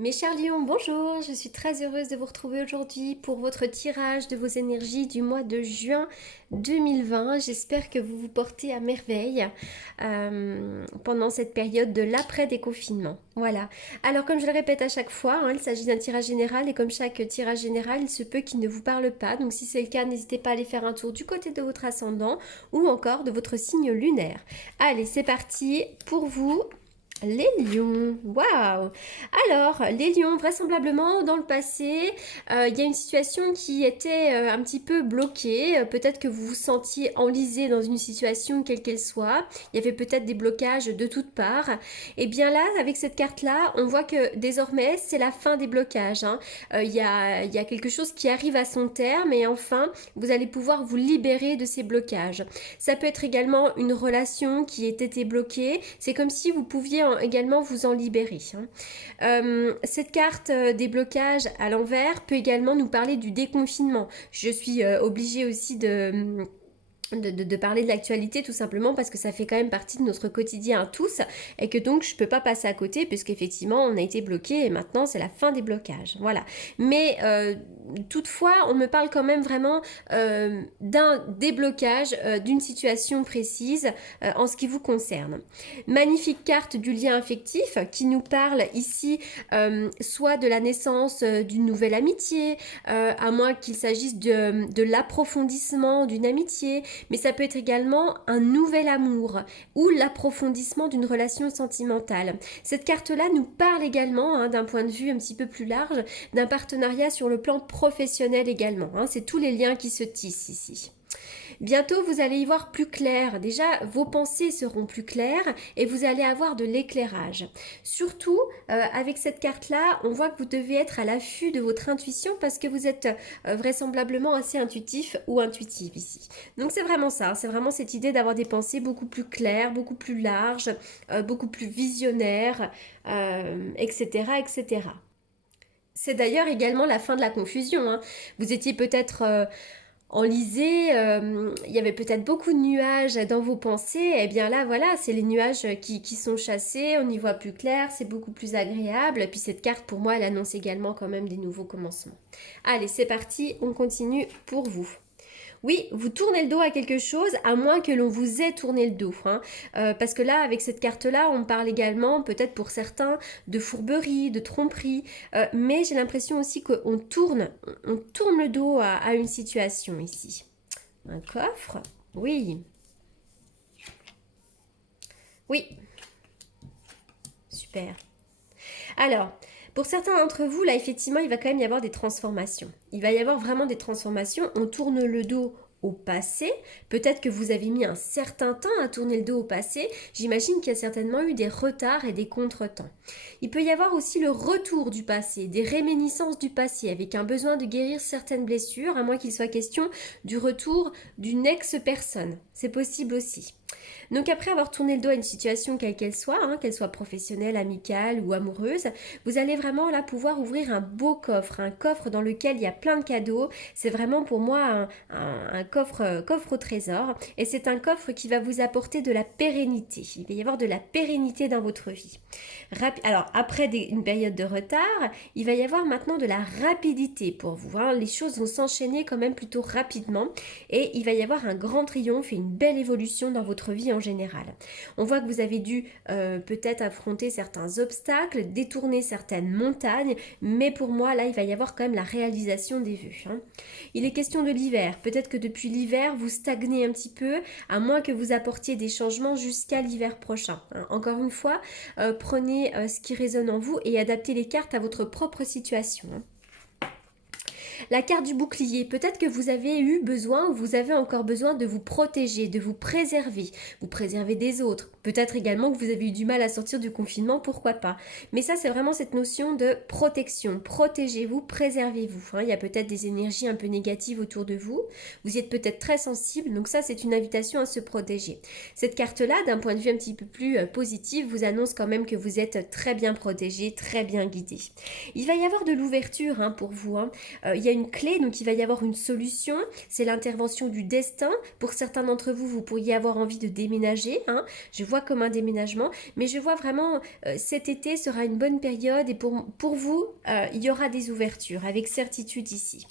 Mes chers lions, bonjour, je suis très heureuse de vous retrouver aujourd'hui pour votre tirage de vos énergies du mois de juin 2020. J'espère que vous vous portez à merveille pendant cette période de l'après-déconfinement. Voilà. Alors comme je le répète à chaque fois, il s'agit d'un tirage général et comme chaque tirage général, il se peut qu'il ne vous parle pas. Donc si c'est le cas, n'hésitez pas à aller faire un tour du côté de votre ascendant ou encore de votre signe lunaire. Allez, c'est parti pour vous. Les lions, waouh! Alors, les lions, vraisemblablement, dans le passé, il y a une situation qui était un petit peu bloquée. Peut-être que vous vous sentiez enlisé dans une situation, quelle qu'elle soit. Il y avait peut-être des blocages de toutes parts. Et bien là, avec cette carte-là, on voit que désormais, c'est la fin des blocages. Il y a quelque chose qui arrive à son terme et enfin, vous allez pouvoir vous libérer de ces blocages. Ça peut être également une relation qui ait été bloquée. C'est comme si vous pouviez également vous en libérer. Cette carte des blocages à l'envers peut également nous parler du déconfinement. Je suis obligée aussi de parler de l'actualité tout simplement parce que ça fait quand même partie de notre quotidien à tous et que donc je peux pas passer à côté puisqu'effectivement on a été bloqué et maintenant c'est la fin des blocages. Voilà. Mais toutefois on me parle quand même vraiment d'un déblocage d'une situation précise en ce qui vous concerne. Magnifique carte du lien affectif qui nous parle ici soit de la naissance d'une nouvelle amitié, à moins qu'il s'agisse de l'approfondissement d'une amitié, mais ça peut être également un nouvel amour ou l'approfondissement d'une relation sentimentale. Cette carte-là nous parle également, d'un point de vue un petit peu plus large, d'un partenariat sur le plan professionnel également. C'est tous les liens qui se tissent ici. Bientôt, vous allez y voir plus clair. Déjà, vos pensées seront plus claires et vous allez avoir de l'éclairage. Surtout, avec cette carte-là, on voit que vous devez être à l'affût de votre intuition parce que vous êtes vraisemblablement assez intuitif ou intuitive ici. Donc c'est vraiment ça, c'est vraiment cette idée d'avoir des pensées beaucoup plus claires, beaucoup plus larges, beaucoup plus visionnaires, etc., etc. C'est d'ailleurs également la fin de la confusion. Vous étiez peut-être enlisé, il y avait peut-être beaucoup de nuages dans vos pensées, et bien là voilà, c'est les nuages qui sont chassés, on y voit plus clair, c'est beaucoup plus agréable, et puis cette carte pour moi elle annonce également quand même des nouveaux commencements. Allez c'est parti, on continue pour vous. Oui, vous tournez le dos à quelque chose, à moins que l'on vous ait tourné le dos. Parce que là, avec cette carte-là, on parle également, peut-être pour certains, de fourberie, de tromperie. Mais j'ai l'impression aussi on tourne le dos à une situation ici. Un coffre. Oui. Oui. Super. Alors, pour certains d'entre vous, là, effectivement, il va quand même y avoir des transformations. Il va y avoir vraiment des transformations. On tourne le dos au passé. Peut-être que vous avez mis un certain temps à tourner le dos au passé. J'imagine qu'il y a certainement eu des retards et des contretemps. Il peut y avoir aussi le retour du passé, des réminiscences du passé, avec un besoin de guérir certaines blessures, à moins qu'il soit question du retour d'une ex-personne. C'est possible aussi. Donc après avoir tourné le dos à une situation quelle qu'elle soit professionnelle, amicale ou amoureuse, vous allez vraiment là pouvoir ouvrir un beau coffre, un coffre dans lequel il y a plein de cadeaux. C'est vraiment pour moi un coffre au trésor et c'est un coffre qui va vous apporter de la pérennité. Il va y avoir de la pérennité dans votre vie. Alors après une période de retard, il va y avoir maintenant de la rapidité pour vous. Les choses vont s'enchaîner quand même plutôt rapidement et il va y avoir un grand triomphe et une belle évolution dans votre vie en général. On voit que vous avez dû peut-être affronter certains obstacles, détourner certaines montagnes, mais pour moi là il va y avoir quand même la réalisation des vœux. Il est question de l'hiver. Peut-être que depuis l'hiver vous stagnez un petit peu, à moins que vous apportiez des changements jusqu'à l'hiver prochain. Encore une fois, prenez ce qui résonne en vous et adaptez les cartes à votre propre situation. La carte du bouclier, peut-être que vous avez eu besoin ou vous avez encore besoin de vous protéger, de vous préserver des autres. Peut-être également que vous avez eu du mal à sortir du confinement, pourquoi pas. Mais ça, c'est vraiment cette notion de protection. Protégez-vous, préservez-vous. Il y a peut-être des énergies un peu négatives autour de vous. Vous y êtes peut-être très sensible, donc ça, c'est une invitation à se protéger. Cette carte-là, d'un point de vue un petit peu plus positif, vous annonce quand même que vous êtes très bien protégé, très bien guidé. Il va y avoir de l'ouverture pour vous. Il y a une clé, donc il va y avoir une solution, c'est l'intervention du destin. Pour certains d'entre vous, vous pourriez avoir envie de déménager. Je vois vois comme un déménagement, mais je vois vraiment cet été sera une bonne période et pour vous, il y aura des ouvertures avec certitude ici.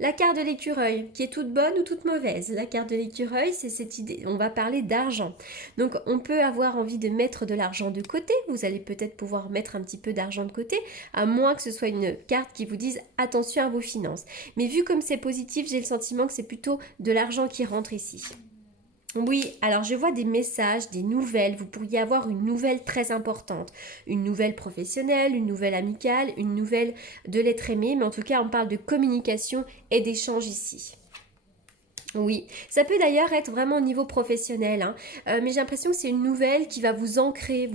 La carte de l'écureuil, qui est toute bonne ou toute mauvaise. La carte de l'écureuil, c'est cette idée, on va parler d'argent. Donc on peut avoir envie de mettre de l'argent de côté, vous allez peut-être pouvoir mettre un petit peu d'argent de côté, à moins que ce soit une carte qui vous dise attention à vos finances. Mais vu comme c'est positif, j'ai le sentiment que c'est plutôt de l'argent qui rentre ici. Oui, alors je vois des messages, des nouvelles. Vous pourriez avoir une nouvelle très importante. Une nouvelle professionnelle, une nouvelle amicale, une nouvelle de l'être aimé. Mais en tout cas, on parle de communication et d'échange ici. Oui, ça peut d'ailleurs être vraiment au niveau professionnel, hein. Mais j'ai l'impression que c'est une nouvelle qui va vous ancrer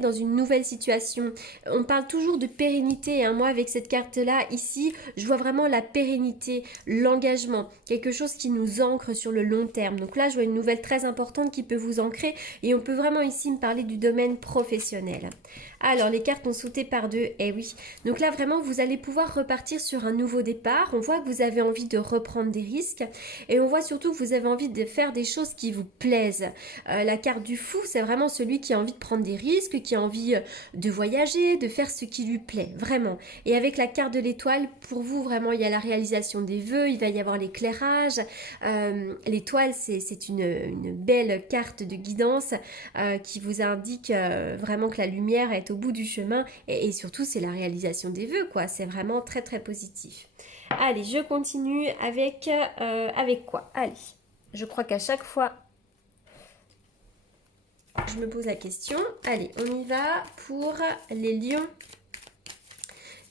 dans une nouvelle situation. On parle toujours de pérennité, hein. Moi, avec cette carte-là, ici, je vois vraiment la pérennité, l'engagement, quelque chose qui nous ancre sur le long terme. Donc là, je vois une nouvelle très importante qui peut vous ancrer et on peut vraiment ici me parler du domaine professionnel. Alors, les cartes ont sauté par deux, eh oui. Donc là, vraiment, vous allez pouvoir repartir sur un nouveau départ. On voit que vous avez envie de reprendre des risques. Et on voit surtout que vous avez envie de faire des choses qui vous plaisent. La carte du fou, c'est vraiment celui qui a envie de prendre des risques, qui a envie de voyager, de faire ce qui lui plaît, vraiment. Et avec la carte de l'étoile, pour vous, vraiment, il y a la réalisation des vœux, il va y avoir l'éclairage. L'étoile, c'est une belle carte de guidance qui vous indique vraiment que la lumière est au bout du chemin. Et surtout, c'est la réalisation des vœux, quoi. C'est vraiment très, très positif. Allez, je continue avec quoi? Allez, je crois qu'à chaque fois, je me pose la question. Allez, on y va pour les lions.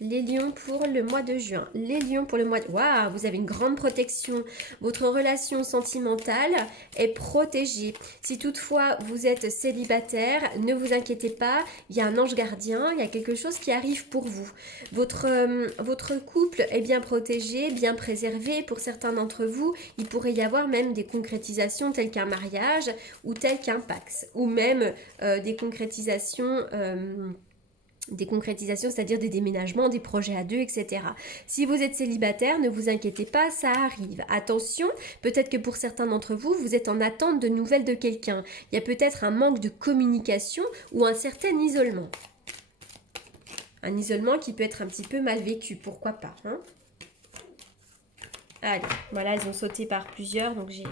Les lions pour le mois de juin. Les lions pour le mois de... Waouh, vous avez une grande protection. Votre relation sentimentale est protégée. Si toutefois vous êtes célibataire, ne vous inquiétez pas. Il y a un ange gardien. Il y a quelque chose qui arrive pour vous. Votre couple est bien protégé, bien préservé. Pour certains d'entre vous, il pourrait y avoir même des concrétisations telles qu'un mariage ou tel qu'un pax. Ou même des concrétisations... c'est-à-dire des déménagements, des projets à deux, etc. Si vous êtes célibataire, ne vous inquiétez pas, ça arrive. Attention, peut-être que pour certains d'entre vous, vous êtes en attente de nouvelles de quelqu'un. Il y a peut-être un manque de communication ou un certain isolement. Un isolement qui peut être un petit peu mal vécu, pourquoi pas, hein? Allez, voilà, ils ont sauté par plusieurs, donc j'ai...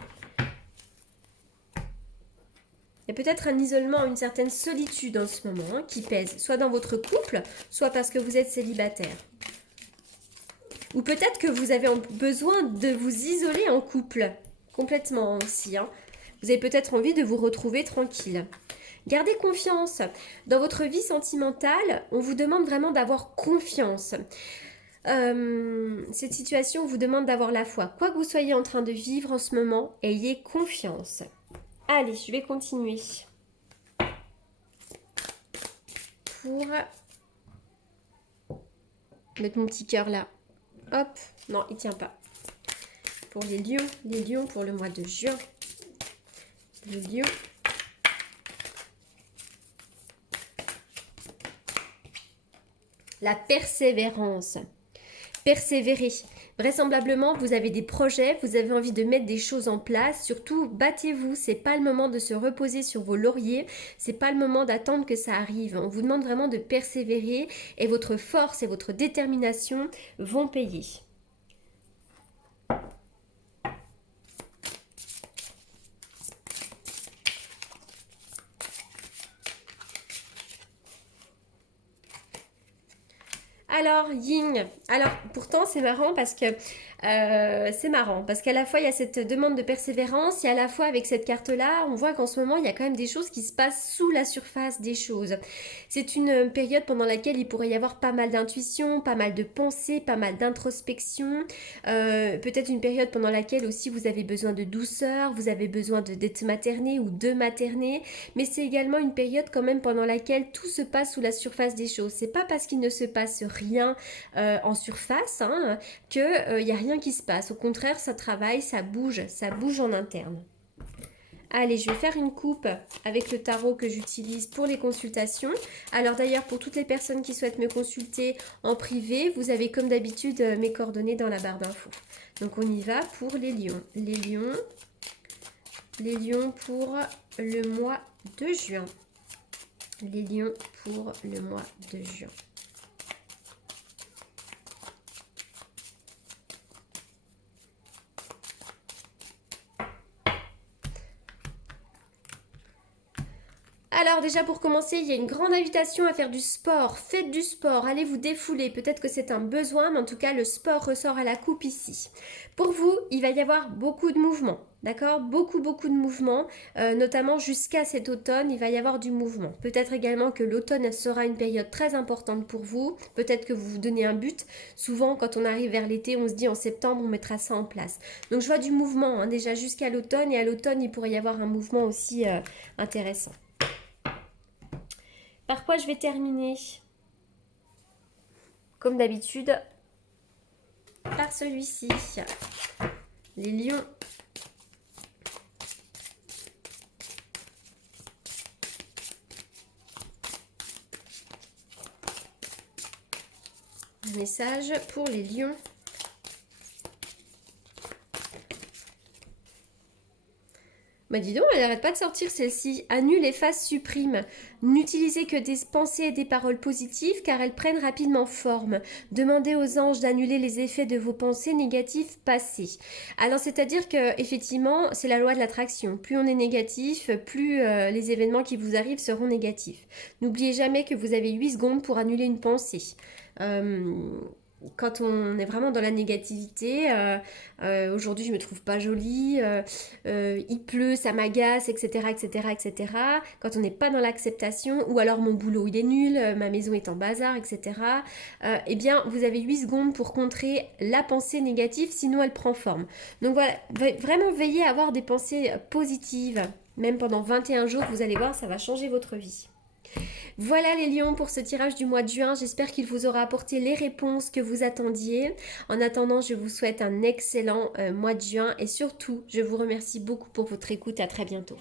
Il y a peut-être un isolement, une certaine solitude en ce moment hein, qui pèse, soit dans votre couple, soit parce que vous êtes célibataire. Ou peut-être que vous avez besoin de vous isoler en couple, complètement aussi. Hein. Vous avez peut-être envie de vous retrouver tranquille. Gardez confiance. Dans votre vie sentimentale, on vous demande vraiment d'avoir confiance. Cette situation vous demande d'avoir la foi. Quoi que vous soyez en train de vivre en ce moment, ayez confiance. Allez, je vais continuer. Pour mettre mon petit cœur là. Hop, non, il tient pas. Pour les lions pour le mois de juin. Les lions. La persévérance. Persévérer. Vraisemblablement, vous avez des projets, vous avez envie de mettre des choses en place. Surtout, battez-vous. C'est pas le moment de se reposer sur vos lauriers. C'est pas le moment d'attendre que ça arrive. On vous demande vraiment de persévérer et votre force et votre détermination vont payer. Alors, Ying, alors pourtant c'est marrant parce que qu'à la fois il y a cette demande de persévérance et à la fois avec cette carte-là, on voit qu'en ce moment il y a quand même des choses qui se passent sous la surface des choses. C'est une période pendant laquelle il pourrait y avoir pas mal d'intuition, pas mal de pensées, pas mal d'introspection. Peut-être une période pendant laquelle aussi vous avez besoin de douceur, vous avez besoin d'être materné ou de materner. Mais c'est également une période quand même pendant laquelle tout se passe sous la surface des choses. C'est pas parce qu'il ne se passe rien en surface hein, qu'il n'y a rien qui se passe. Au contraire, ça travaille, ça bouge en interne. Allez, je vais faire une coupe avec le tarot que j'utilise pour les consultations. Alors d'ailleurs, pour toutes les personnes qui souhaitent me consulter en privé, vous avez comme d'habitude mes coordonnées dans la barre d'infos. Donc on y va pour les lions. Les lions pour le mois de juin. Les lions pour le mois de juin. Alors déjà pour commencer, il y a une grande invitation à faire du sport. Faites du sport, allez vous défouler. Peut-être que c'est un besoin, mais en tout cas le sport ressort à la coupe ici. Pour vous, il va y avoir beaucoup de mouvements, d'accord? Beaucoup de mouvements, notamment jusqu'à cet automne, il va y avoir du mouvement. Peut-être également que l'automne sera une période très importante pour vous. Peut-être que vous vous donnez un but. Souvent, quand on arrive vers l'été, on se dit en septembre, on mettra ça en place. Donc je vois du mouvement, hein, déjà jusqu'à l'automne. Et à l'automne, il pourrait y avoir un mouvement aussi intéressant. Par quoi je vais terminer? Comme d'habitude, par celui-ci. Les lions. Un message pour les lions. Bah dis donc, elle n'arrête pas de sortir celle-ci. Annule, efface, supprime. N'utilisez que des pensées et des paroles positives car elles prennent rapidement forme. Demandez aux anges d'annuler les effets de vos pensées négatives passées. Alors c'est-à-dire que effectivement, c'est la loi de l'attraction. Plus on est négatif, plus les événements qui vous arrivent seront négatifs. N'oubliez jamais que vous avez 8 secondes pour annuler une pensée. Quand on est vraiment dans la négativité, aujourd'hui je me trouve pas jolie, il pleut, ça m'agace, etc., etc., etc. Quand on n'est pas dans l'acceptation, ou alors mon boulot il est nul, ma maison est en bazar, etc. Eh bien, vous avez 8 secondes pour contrer la pensée négative, sinon elle prend forme. Donc voilà, vraiment veillez à avoir des pensées positives, même pendant 21 jours, vous allez voir, ça va changer votre vie. Voilà les lions pour ce tirage du mois de juin. J'espère qu'il vous aura apporté les réponses que vous attendiez. En attendant, je vous souhaite un excellent mois de juin et surtout, je vous remercie beaucoup pour votre écoute. À très bientôt.